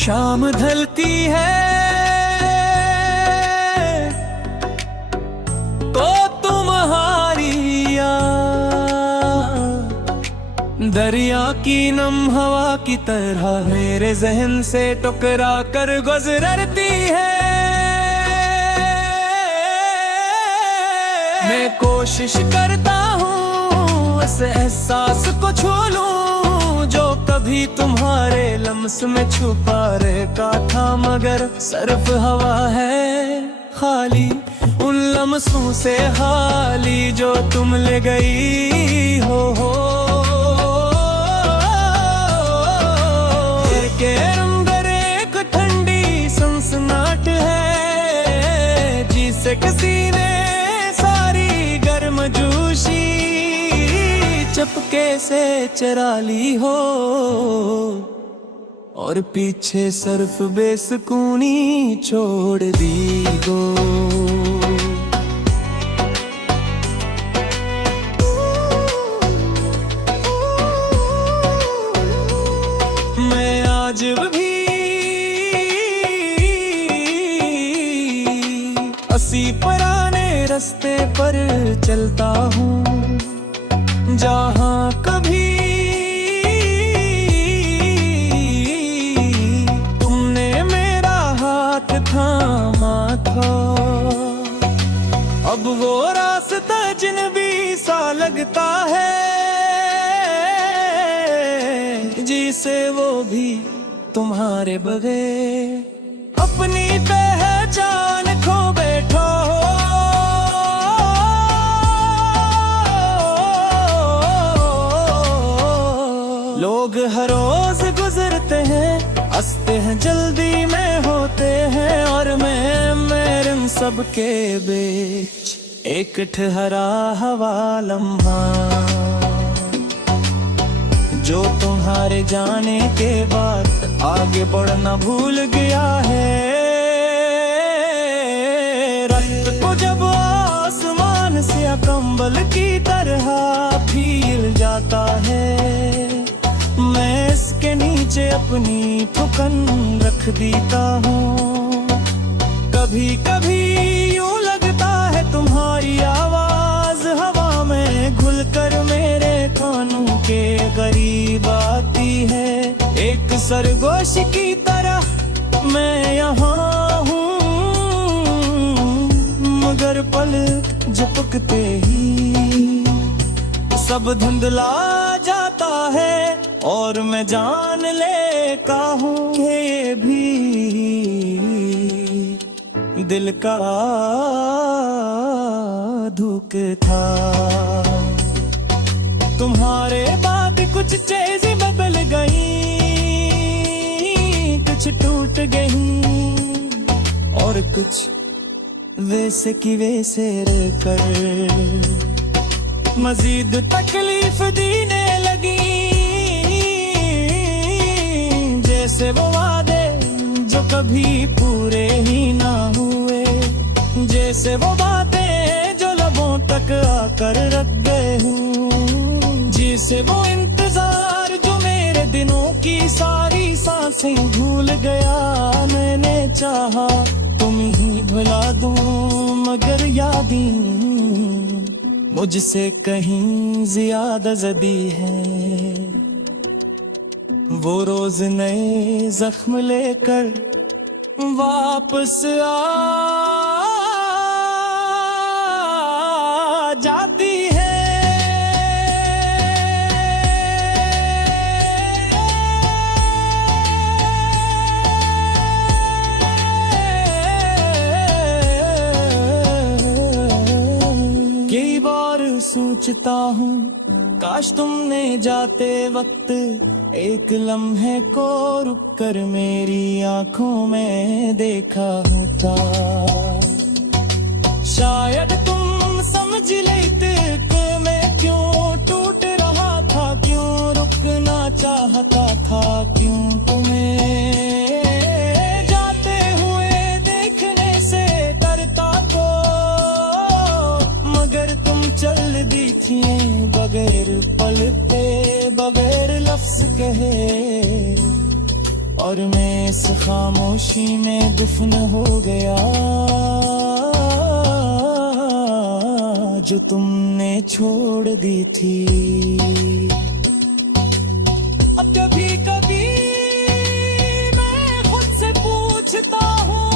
शाम ढलती है तो तुम्हारी याद दरिया की नम हवा की तरह मेरे जहन से टकरा कर गुजरती है। मैं कोशिश करता हूँ इस एहसास को छू लूं जो कभी तुम्हारे लम्स में छुपा रहता था, मगर सिर्फ हवा है खाली उन लम्सों से खाली जो तुम ले गई हो। के अंदर एक ठंडी सनसनाहट है जिसे किसी ने सारी गर्मजोशी चपके से चरा ली हो, और पीछे सिर्फ बेसुकूनी छोड़ दी गो। मैं आज भी उसी पुराने रास्ते पर चलता हूँ जहाँ कभी तुमने मेरा हाथ थामा था। अब वो रास्ता अजनबी सा लगता है जिसे वो भी तुम्हारे बगैर अपनी पहचान खो बैठो। लोग हर रोज गुजरते हैं, हंसते हैं, जल्दी में होते हैं, और मैं इन सब के बीच एक ठहरा हवा लम्हा जो तुम्हारे जाने के बाद आगे बढ़ना भूल गया है। रात को जब आसमान से कंबल की तरह फील जाता है, मैं इसके नीचे अपनी ठुकन रख देता हूँ। कभी कभी यूं लगता है तुम्हारी आवाज हवा में घुलकर मेरे कानों के करीब आती है। एक सरगोश की तरह मैं यहाँ हूँ, मगर पल झपकते ही सब धुंधला जाता है, और मैं जान लेता हूँ कि ये भी दिल का धुक था। तुम्हारे बाद कुछ चीजें बदल गई, कुछ टूट गई, और कुछ वैसे की वैसे रहकर मजीद तकलीफ देने लगी। जैसे वो वादे जो कभी पूरे ही ना हुए, जैसे वो बातें जो लबों तक आकर रख गए हूँ, जैसे वो इंतजार जो मेरे दिनों की सारी सांसें भूल गया। मैंने चाहा तुम ही भुला दूं, मगर यादें मुझसे कहीं ज्यादा ज़दी है। वो रोज नए जख्म लेकर वापस आ जाती है। कई बार सोचता हूँ काश तुमने जाते वक्त एक लम्हे को रुक कर मेरी आंखों में देखा होता। शायद तुम समझ लेते कि मैं क्यों टूट रहा था, क्यों रुकना चाहता था, क्यों तुम्हें जाते हुए देखने से डरता को, मगर तुम चल दी थी बगैर पल पे, बगैर लफ्ज कहे, और मैं इस खामोशी में दफन हो गया जो तुमने छोड़ दी थी। अब कभी कभी मैं खुद से पूछता हूँ,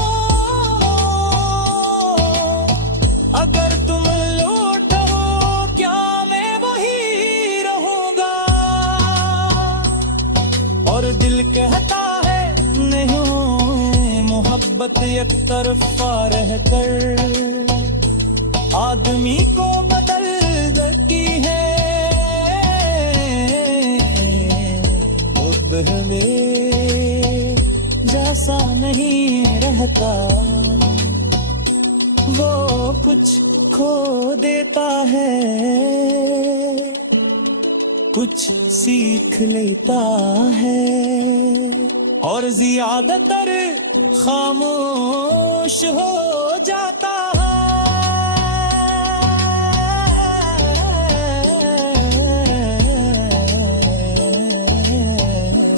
अगर तुम लौटो क्या मैं वही रहूंगा। और दिल कहता है नहीं, मोहब्बत एक तरफा रहकर आदमी को बदल देती है। वो पहले जैसा नहीं रहता, वो कुछ खो देता है, कुछ सीख लेता है और ज्यादातर खामोश हो जाता है।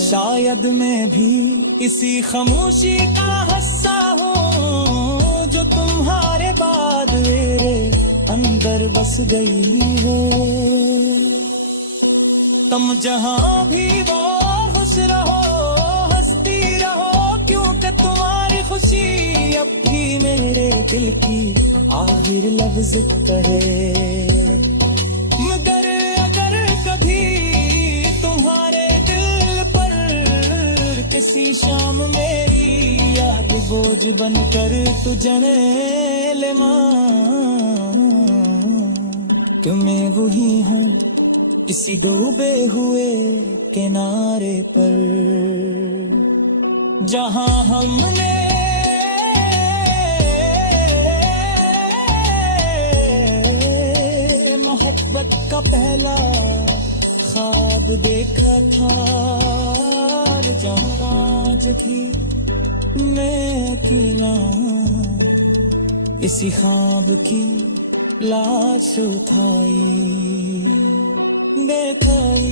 शायद मैं भी इसी खामोशी का हिस्सा हूँ जो तुम्हारे बाद मेरे अंदर बस गई है। तुम जहाँ भी वो खुश रहो, हंसती रहो, क्योंकि तुम्हारी खुशी अब भी मेरे दिल की आखिर लफ्ज कहे। मगर अगर कभी तुम्हारे दिल पर किसी शाम मेरी याद बोझ बनकर तू जाने ले मां कि मैं वही हूँ किसी डूबे हुए किनारे पर, जहां हमने मोहब्बत का पहला ख्वाब देखा था। जहां आज भी मैं अकेला इसी ख्वाब की लाश उठाई देखाई।